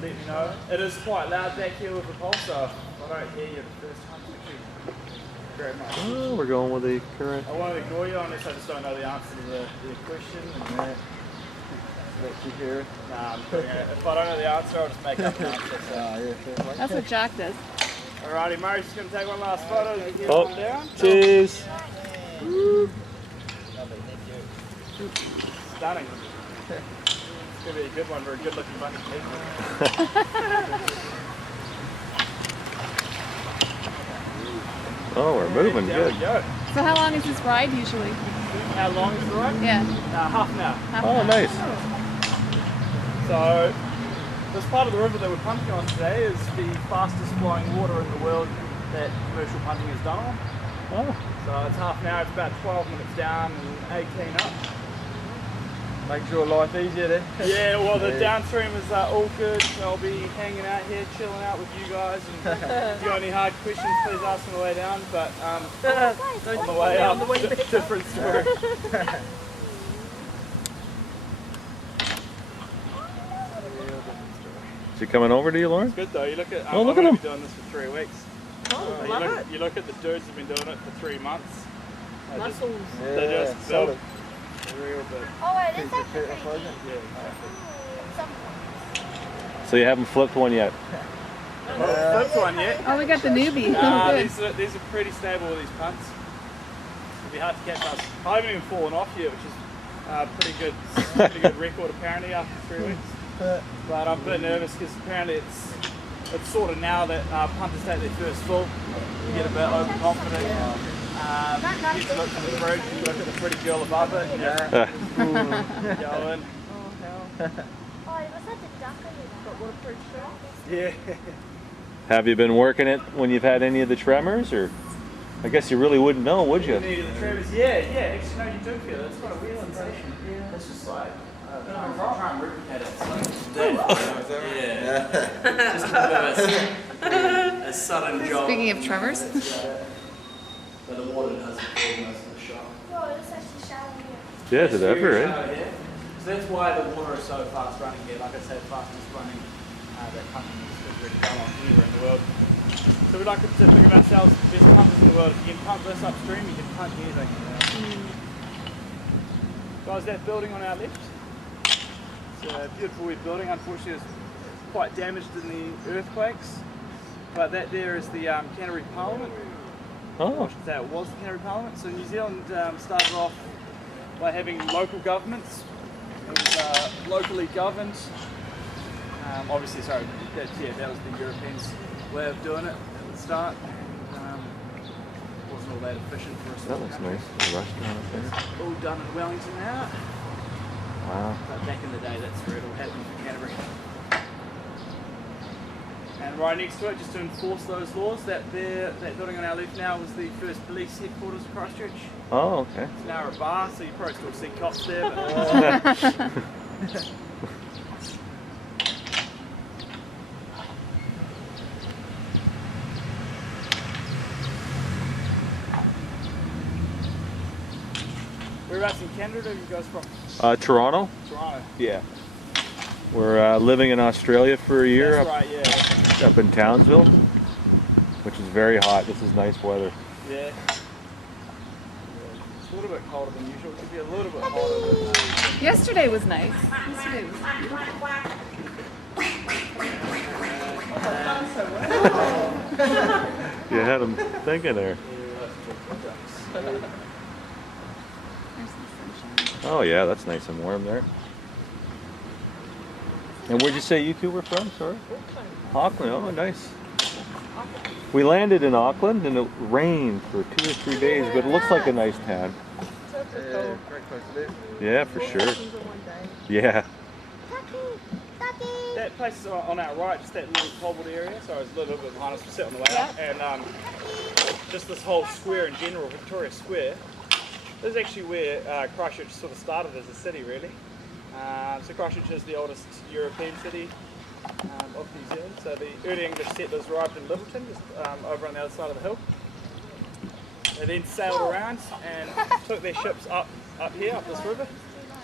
let me know. It is quite loud back here with the pulse, so if I don't hear you the first time, it's actually very much. Oh, we're going with the current. I won't ignore you unless I just don't know the answer to the question. And, Let you hear it. nah, if I don't know the answer, I'll just make up an answer. So. That's what Jack does. Alrighty, Murray's just going to take one last photo. Get Oh, one down. cheers. Stunning. It's going to be a good one for a good looking bunch of people. Oh, we're moving There good. we go. So how long is this ride usually? How long is the ride? Yeah. Half an hour. Oh, nice. So, this part of the river that we're punting on today is the fastest flowing water in the world that commercial punting is done on. Oh, So it's half an hour, it's about 12 minutes down and 18 up. Makes your life easier then. Yeah, well the downstream is all good. I'll be hanging out here, chilling out with you guys. And if you got any hard questions, please ask on the way down. But on the way up, different story. is he coming over to you, Lauren? It's good though. You look at Oh, look at I've him. been doing this for 3 weeks. Oh, You look at the dudes who've been doing it for 3 months. muscles. They just build a real bit. Oh wait, it's actually pretty Yeah, exactly. So you haven't flipped one yet? Flipped one yet? Oh, we got the newbie. Nah, Good. these are pretty stable with these punts. It'll be hard to catch us. I haven't even fallen off yet, which is pretty good record apparently after 3 weeks. But I'm a bit nervous because apparently it's sort of now that punters take their first full, you get a bit overconfident. You get to look from the bridge, you look at the pretty girl above it, and you're going. Oh, it was such a duck on Yeah. Have you been working it when you've had any of the tremors, or? I guess you really wouldn't know, would you? Any of the tremors? Yeah. Actually, no, you do feel it. It's got a weird sensation. It's just like, I'm trying to replicate it. Just a bit of a sudden job. Speaking of tremors. But the water doesn't cause most of the shock. Oh, it's actually showering here. Yeah, did ever, Serious right? shower here. So that's why the water is so fast running here. Like I said, fastest running that pumping is really done on anywhere in the world. So we like to think of ourselves as the best pumpers in the world. If you can pump this upstream, you can pump anything. Guys, that building on our left, it's a beautiful wee building. Unfortunately, it's quite damaged in the earthquakes. But that there is the Canterbury Parliament. Oh, I should say it was the Canterbury Parliament. So New Zealand started off by having local governments. It was locally governed. Obviously, sorry, that was the Europeans' way of doing it at the start. Wasn't all that efficient for us. that looks nice. The restaurant up there. All done in Wellington now. Wow. But back in the day, that's where it all happened for Canterbury. And right next to it, just to enforce those laws, that building on our left now was the first police headquarters of Christchurch. Oh, okay. It's now a bar, so you probably still see cops there. But whereabouts in Canada are you guys from? Toronto? Toronto. Yeah. We're living in Australia for a year That's right, yeah. up in Townsville, which is very hot. This is nice weather. Yeah. It's a little bit colder than usual. It could be a little bit hotter than Yesterday was nice. Yesterday was beautiful. You had them thinking there. There's some sunshine. Oh yeah, that's nice and warm there. And where'd you say you two were from, sorry? Auckland, oh nice. We landed in Auckland and it rained for 2 or 3 days, but it looks like a nice town. Yeah, great place to live. Yeah, for sure. Yeah. that place is on our right, just that little cobbled area. So it's a little bit behind us. We sit on the way up, and just this whole square in general, Victoria Square. This is actually where Christchurch sort of started as a city, really. So Christchurch is the oldest European city of New Zealand. So the early English settlers arrived in Littleton, just over on the other side of the hill. They then sailed around and took their ships up here, up this river.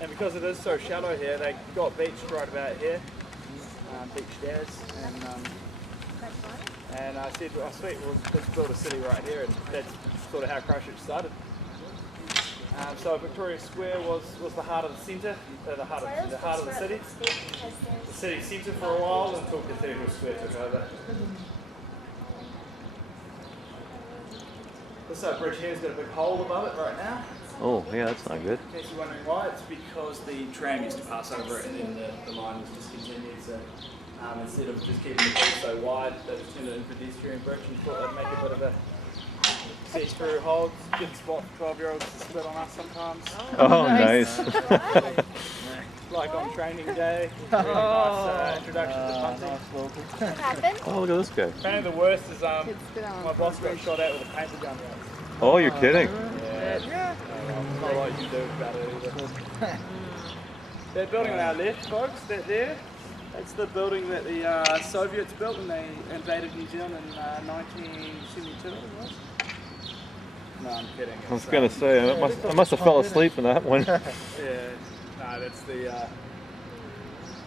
And because it is so shallow here, they got beached right about here. Beach Daz, and I said, "Oh sweet, well, let's build a city right here," and that's sort of how Christchurch started. So Victoria Square was the heart of the centre, the heart of the city. The city centre for a while until Cathedral Square took over. This bridge here has got a big hole above it right now. Oh, yeah, that's not good. In case you're wondering why, it's because the tram used to pass over it and then the line was discontinued. So instead of just keeping the bridge so wide, they just turned it into a pedestrian bridge and thought they'd make a bit of a see-through hole. Good spot for 12-year-olds to spit on us sometimes. Oh, nice. Like on training day. Really nice introduction to punting. What happened? Oh, look at this guy. Apparently the worst is Kids spit on my boss got shot at with a paper gun. Oh, you're kidding. Yeah. Not a lot you can do about it either. That building on our left, folks, that there, that's the building that the Soviets built when they invaded New Zealand in 1972, I think it was. No, I'm kidding. I was going to say, I must have fell asleep in that one. Yeah, no, that's the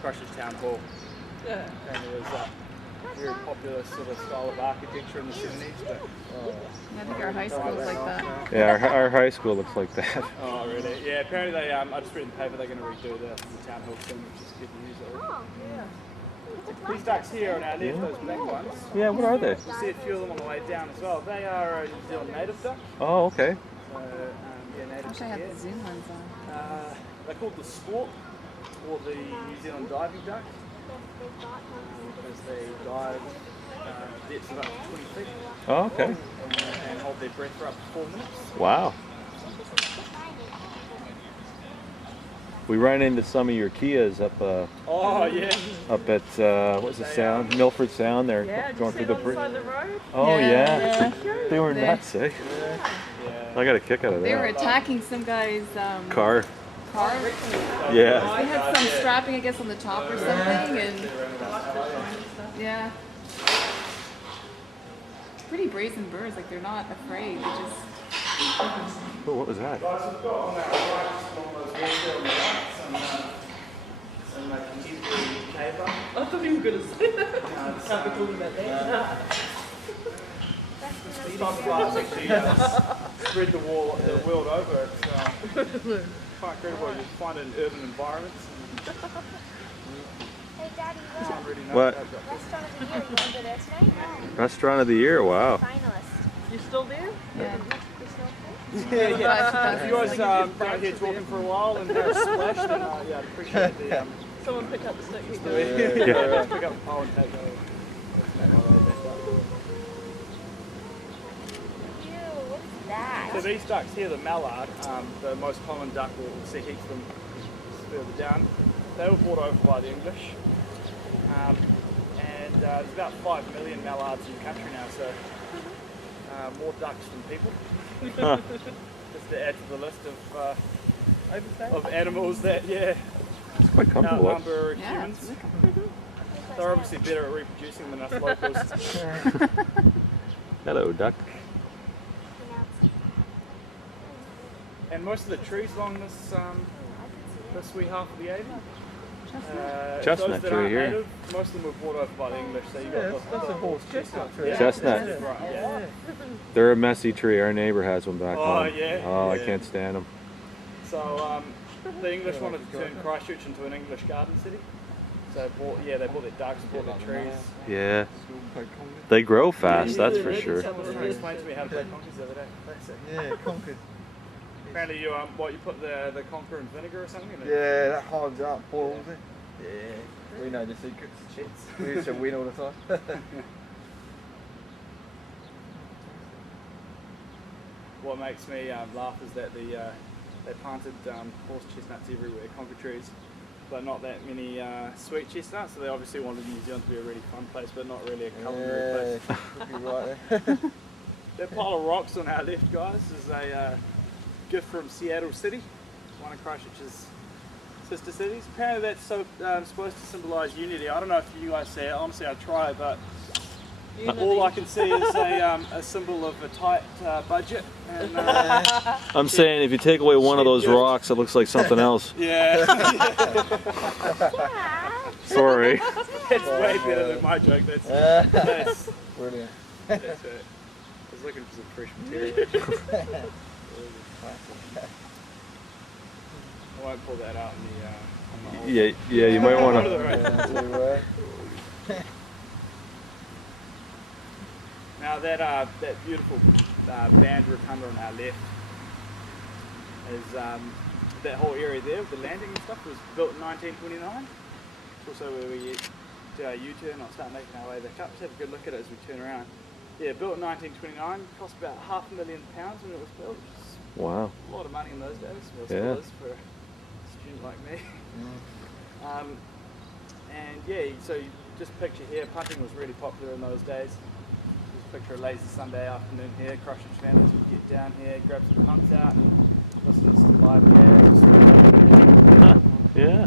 Christchurch Town Hall. Yeah. And it was a very popular sort of style of architecture in the 70s. But, I think our high school was like that. Yeah, our high school looks like that. oh, really? Yeah, apparently they, I just read in the paper they're going to redo the Town Hall soon, which is good news. Oh, yeah. These ducks here on our left, those black ones, Yeah, what are they? you'll see a few of them on the way down as well. They are a New Zealand native duck. Oh, okay. So, yeah, I native wish I had here. the Zoom lens on. They're called the stork, or the New Zealand diving duck, because they dive depths of up to 20 feet Oh, okay. and hold their breath for up to 4 minutes. Wow. We ran into some of your Kias up Oh, yeah. up at what's the sound? Milford Sound. They're Yeah, did you going see through it the on the bridge. side of the road? Oh yeah. Yeah. They were Yeah. nuts, eh? I got a kick out of They were that. attacking some guy's Car. car. Yeah. They had some strapping, I guess, on the top or something, and yeah. Pretty brazen birds, like they're not afraid. They just. Oh, what was that? Guys, we've got on that right, along those walls there on the right, some contemporary cave art. I thought you were going to say that. It's, Can't be talking about that. These type of arts actually spread the world over. It's quite incredible. You find it in urban environments. Hey, Daddy, And look. really know What? about that. Restaurant of the year. You want to go there tonight? Restaurant of the year. Wow. Finalist. You still there? Yeah. You still Yeah, yeah. But, If you guys down here talking for a while and have a splash, then yeah, I'd appreciate the Someone pick up the stick. He's Yeah. pick up the pole and take over. Ew, what's that? So these ducks here, the mallard, the most common duck, we'll see heaps of them further down. They were brought over by the English. And there's about 5 million mallards in the country now, so more ducks than people. Huh. Just to add to the list of animals that, yeah, It's quite comfortable. outnumber yeah. humans. It's really They're obviously better at reproducing than us locals. Hello, duck. And most of the trees along this wee half of the Avon, Chestnut those that tree aren't here. native, most of them were brought over by the English. So you got That's a horse chestnut tree. Chestnut. Right, yeah. They're a messy tree. Our neighbor has one back Oh, home. yeah? Oh, I Yeah. can't stand them. So the English wanted to turn Christchurch into an English garden city. So they bought their ducks, bought their trees. Yeah. They grow fast, that's for Yeah, sure. Someone explained to me how to play conkers the other day. Yeah, conquered. Apparently you you put the conker in vinegar or something? And Yeah, that hards up, boils it. Yeah, we know the secrets. We used to win all the time. What makes me laugh is that they planted horse chestnuts everywhere, conker trees, but not that many sweet chestnuts. So they obviously wanted New Zealand to be a really fun place, but not really a culinary place. Could be right there. That pile of rocks on our left, guys, is a gift from Seattle City, one of Christchurch's sister cities. Apparently that's supposed to symbolise unity. I don't know if you guys see it. Honestly, I try, but all I can see is a symbol of a tight budget. And, I'm saying if you take away one of those rocks, it looks like something else. yeah. Sorry. That's way better than my joke. That's Brilliant. that's it. I was looking for some fresh material. I won't pull that out on the whole. Yeah, you might want One of to. the roads. Now that beautiful band rotunda on our left is that whole area there with the landing and stuff was built in 1929. It's also where we did our U-turn or start making our way back up. Just have a good look at it as we turn around. Yeah, built in 1929, cost about £500,000 when it was built, which is Wow. a lot of money in those days. Well, Yeah. still is for a student like me. And yeah, so you just picture here, punting was really popular in those days. Just picture a lazy Sunday afternoon here, Christchurch families would get down here, grab some punts out, listen to some live jazz. Yeah.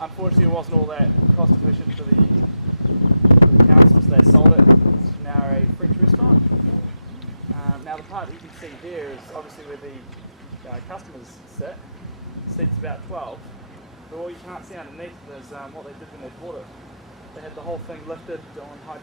Unfortunately, it wasn't all that cost efficient for the councils. They sold it. It's now a French restaurant. Now the part that you can see there is obviously where the customers sit. Seats about 12. But all you can't see underneath is what they did when they bought it. They had the whole thing lifted on high